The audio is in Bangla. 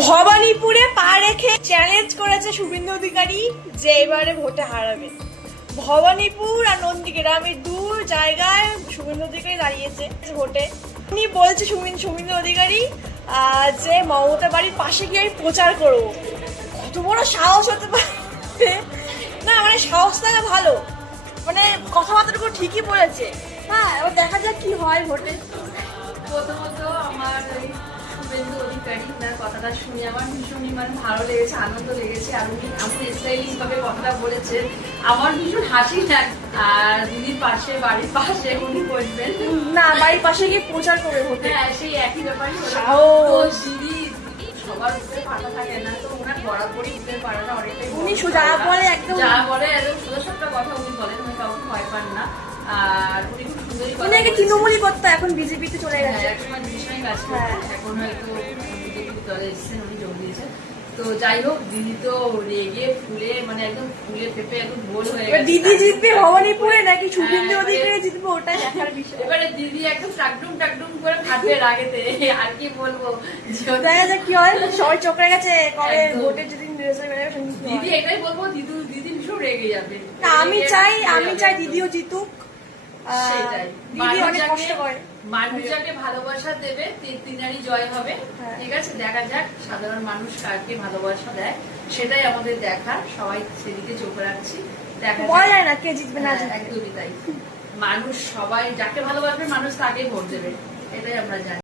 ভবানীপুরে পা রেখে চ্যালেঞ্জ করেছে শুভেন্দু অধিকারী যে এবারে ভোটে হারাবে। ভবানীপুর আর নন্দীগ্রামের দূর জায়গায় শুভেন্দু অধিকারী দাঁড়িয়েছে ভোটে। উনি বলছে শুভেন্দু অধিকারী যে মমতা বাড়ির পাশে গিয়ে আমি প্রচার করবো। কত বড় সাহস হতে পারে না, মানে সাহস থাকা ভালো, মানে কথাবার্তাটুকু ঠিকই বলেছে। হ্যাঁ, এবার দেখা যাক কি হয় ভোটে। প্রথমত আমার ওই শুভেন্দু অধিকারী তার কথাটা শুনে আমার ভীষণই মানে ভালো লেগেছে, আনন্দ লেগেছে। আর উনি এমন স্টাইলিশ ভাবে কথাটা বলেছেন, আমার ভীষণ হাসি লাগে। আর দিদির পাশে, বাড়ির পাশে উনি বসবেন না, বাড়ির পাশে গিয়ে প্রচার করে ভোটে। হ্যাঁ, সেই একই ব্যাপারই হলো। সাহস। তো দিদি সবার উপরে পাতা থাকে না, তো ওনার বরাবরই উঠতে পারে না, অনেকটাই উনি যা বলে একদম যা বলে একদম সোজা সাপটা কথা উনি বলেন, উনি কাউকে ভয় পান না। আর উনি খুব সুন্দরই কথা উনি আগে বলেছেন। তৃণমূলই করতো, এখন বিজেপিতে চলে গেছে। হ্যাঁ, একসময় ভীষণই কাজ করতেন, এখন হয়তো বিজেপি দলে এসেছেন, উনি যোগ দিয়েছেন। তো যাই হোক, দিদি তো রেগে ফুলে মানে একদম ফুলে ফেপে একদম গোল হয়ে এবার গেছে। দিদি জিতবে ভবানীপুরে নাকি শুভেন্দু অধিকারী জিতবে, ওটাই দেখার বিষয়। এবারে দিদি একদম টাকডুম করে ফাটবে রাগেতে। আর কি বলবো, দেখা যাক কি হয়, সবাই চোখ রেখেছে কবে একদম। ভোটের যেদিন রেজাল্ট বেরোবে সেদিন কি দিদি হয়। এটাই বলবো, দিদি ভীষণ রেগে যাবে। না, আমি চাই দিদিও জিতুক। সেটাই। দিদি অনেক কষ্ট করে। মানুষ যাকে ভালোবাসা দেবে তিনারই জয় হবে। হ্যাঁ। ঠিক আছে, দেখা যাক সাধারণ মানুষ কাকে ভালোবাসা দেয়, সেটাই আমাদের দেখার। সবাই সেদিকে চোখ রাখছি, দেখা বলা যাক। যায় না কে জিতবে না হ্যাঁ, জিতবে। একদমই তাই। মানুষ সবাই যাকে ভালোবাসবে, মানুষ তাকেই ভোট দেবে, এটাই আমরা জানি।